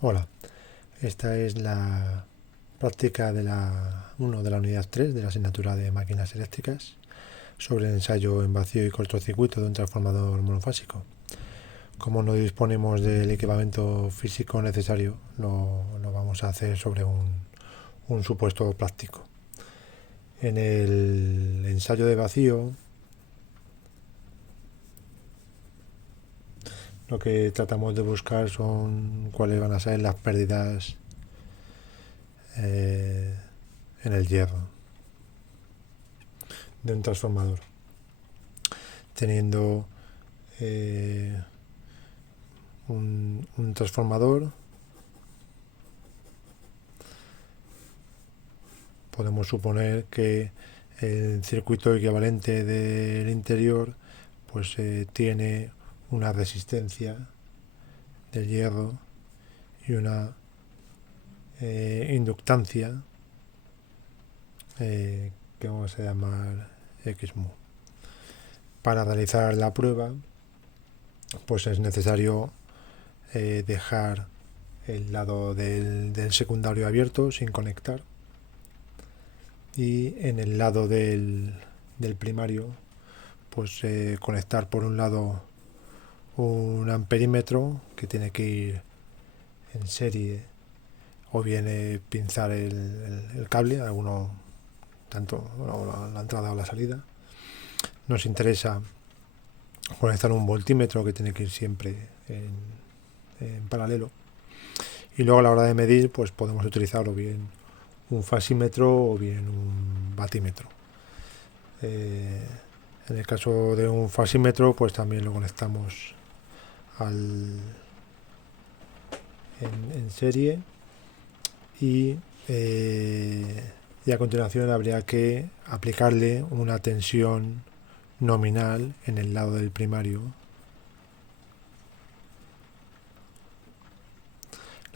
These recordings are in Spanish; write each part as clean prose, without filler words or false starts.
Hola, esta es la práctica de la 1 de la unidad 3 de la asignatura de máquinas eléctricas sobre el ensayo en vacío y cortocircuito de un transformador monofásico. Como no disponemos del equipamiento físico necesario, lo vamos a hacer sobre un supuesto práctico. En el ensayo de vacío, lo que tratamos de buscar son cuáles van a ser las pérdidas en el hierro de un transformador, teniendo un transformador. Podemos suponer que el circuito equivalente del interior pues tiene una resistencia del hierro y una inductancia que vamos a llamar XMU. Para realizar la prueba pues es necesario dejar el lado del secundario abierto sin conectar, y en el lado del primario pues conectar por un lado un amperímetro que tiene que ir en serie, o bien pinzar el cable, alguno tanto la entrada o la salida. Nos interesa conectar un voltímetro que tiene que ir siempre en paralelo, y luego a la hora de medir pues podemos utilizar o bien un fasímetro o bien un batímetro. En el caso de un fasímetro pues también lo conectamos en serie, y a continuación habría que aplicarle una tensión nominal en el lado del primario.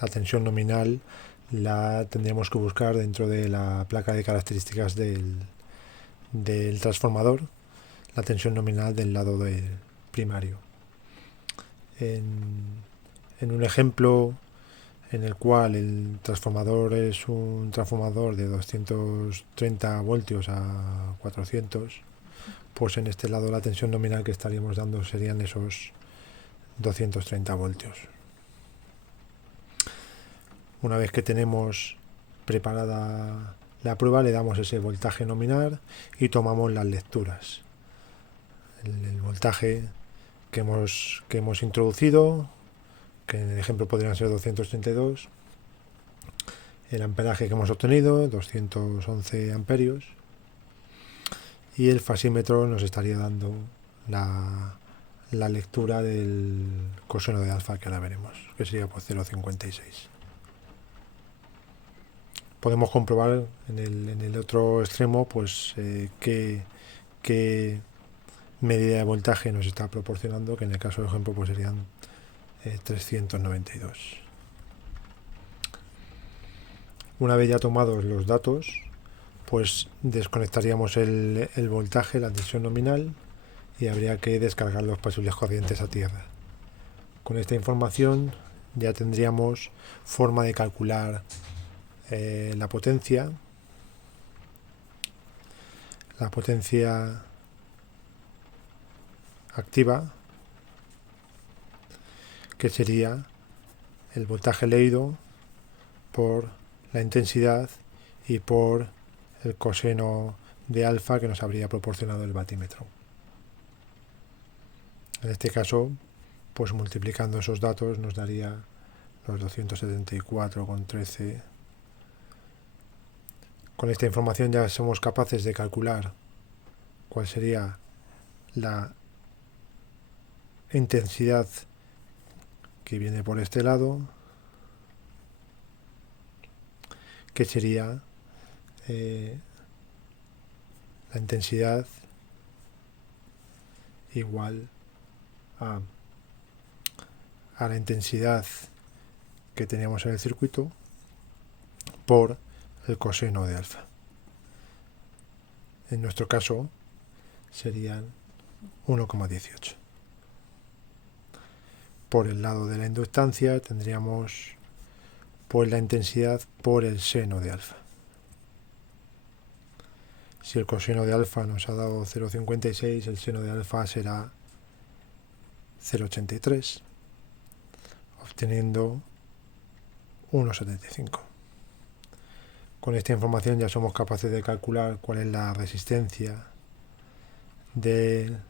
La tensión nominal la tendríamos que buscar dentro de la placa de características del transformador, la tensión nominal del lado del primario. En un ejemplo en el cual el transformador es un transformador de 230 voltios a 400, pues en este lado la tensión nominal que estaríamos dando serían esos 230 voltios. Una vez que tenemos preparada la prueba, le damos ese voltaje nominal y tomamos las lecturas. El voltaje que hemos introducido, que en el ejemplo podrían ser 232, el amperaje que hemos obtenido, 211 amperios, y el fasímetro nos estaría dando la lectura del coseno de alfa, que ahora veremos, que sería por 0,56. Podemos comprobar en el otro extremo pues qué medida de voltaje nos está proporcionando, que en el caso del ejemplo pues serían 392. Una vez ya tomados los datos, pues desconectaríamos el voltaje, la tensión nominal, y habría que descargar los posibles corrientes a tierra. Con esta información ya tendríamos forma de calcular la potencia activa, que sería el voltaje leído por la intensidad y por el coseno de alfa que nos habría proporcionado el batímetro. En este caso, pues multiplicando esos datos nos daría los 274,13. Con esta información ya somos capaces de calcular cuál sería la intensidad que viene por este lado, que sería la intensidad igual a la intensidad que teníamos en el circuito por el coseno de alfa. En nuestro caso serían 1,18. Por el lado de la inductancia tendríamos pues la intensidad por el seno de alfa. Si el coseno de alfa nos ha dado 0,56, el seno de alfa será 0,83, obteniendo 1,75. Con esta información ya somos capaces de calcular cuál es la resistencia del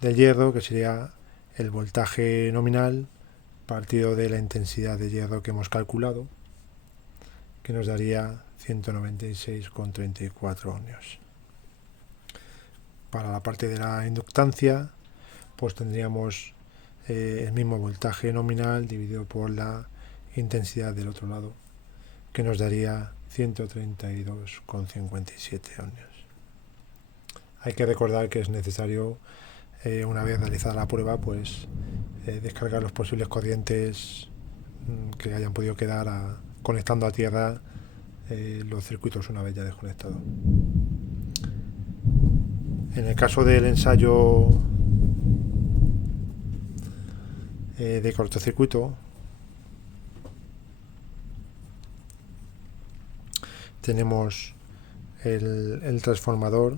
hierro, que sería el voltaje nominal partido de la intensidad de hierro que hemos calculado, que nos daría 196,34 ohmios. Para la parte de la inductancia, pues tendríamos el mismo voltaje nominal dividido por la intensidad del otro lado, que nos daría 132,57 ohmios. Hay que recordar que es necesario, una vez realizada la prueba, pues descargar los posibles corrientes que hayan podido quedar conectando a tierra los circuitos una vez ya desconectados. En el caso del ensayo de cortocircuito, tenemos el transformador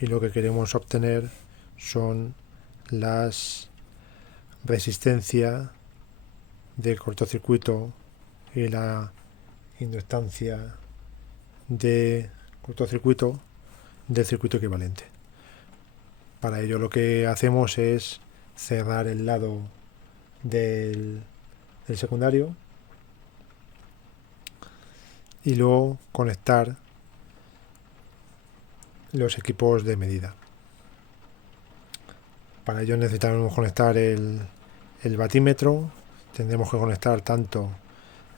y lo que queremos obtener son las resistencia de cortocircuito y la inductancia de cortocircuito del circuito equivalente. Para ello lo que hacemos es cerrar el lado del secundario y luego conectar los equipos de medida. Para ello necesitaremos conectar el batímetro. Tendremos que conectar tanto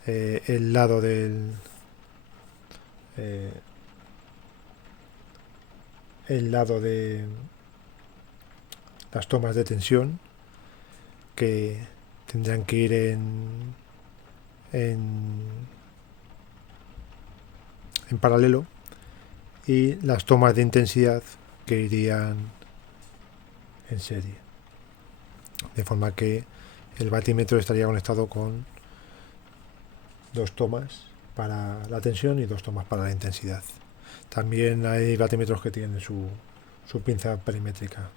el lado del de las tomas de tensión, que tendrán que ir en paralelo, y las tomas de intensidad que irían en serie, de forma que el batímetro estaría conectado con 2 tomas para la tensión y 2 tomas para la intensidad. También hay batímetros que tienen su pinza perimétrica.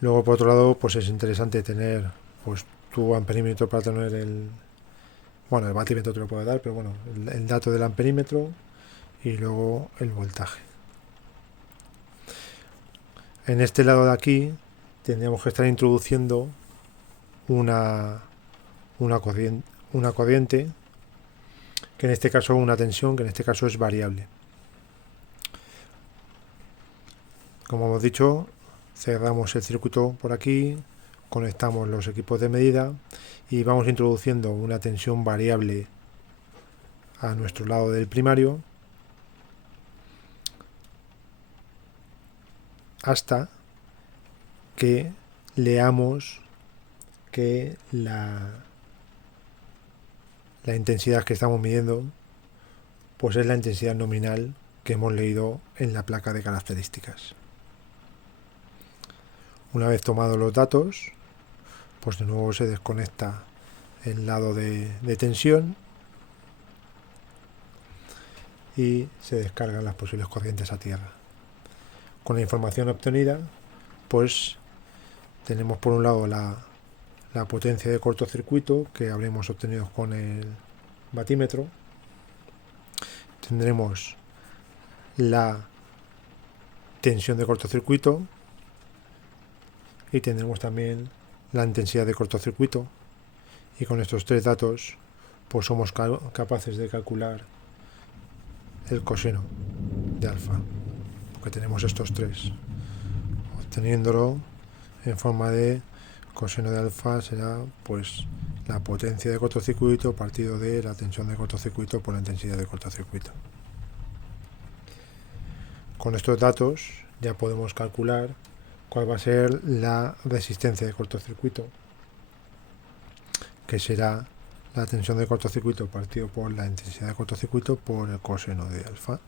Luego, por otro lado, pues es interesante tener pues tu amperímetro para tener el batímetro te lo puede dar, pero bueno, el dato del amperímetro y luego el voltaje. En este lado de aquí tendríamos que estar introduciendo una corriente, que en este caso una tensión, que en este caso es variable. Como hemos dicho, cerramos el circuito por aquí, conectamos los equipos de medida y vamos introduciendo una tensión variable a nuestro lado del primario hasta que leamos que la intensidad que estamos midiendo pues es la intensidad nominal que hemos leído en la placa de características. Una vez tomados los datos, pues de nuevo se desconecta el lado de tensión y se descargan las posibles corrientes a tierra. Con la información obtenida, pues tenemos por un lado la potencia de cortocircuito que habremos obtenido con el batímetro. Tendremos la tensión de cortocircuito y tendremos también la intensidad de cortocircuito, y con estos 3 datos pues somos capaces de calcular el coseno de alfa, porque tenemos estos 3. Obteniéndolo en forma de coseno de alfa será pues la potencia de cortocircuito partido de la tensión de cortocircuito por la intensidad de cortocircuito. Con estos datos ya podemos calcular cuál va a ser la resistencia de cortocircuito, que será la tensión de cortocircuito partido por la intensidad de cortocircuito por el coseno de alfa.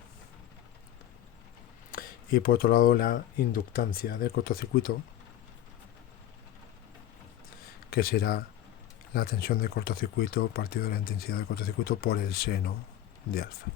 Y por otro lado la inductancia del cortocircuito, que será la tensión de cortocircuito partido de la intensidad de cortocircuito por el seno de alfa.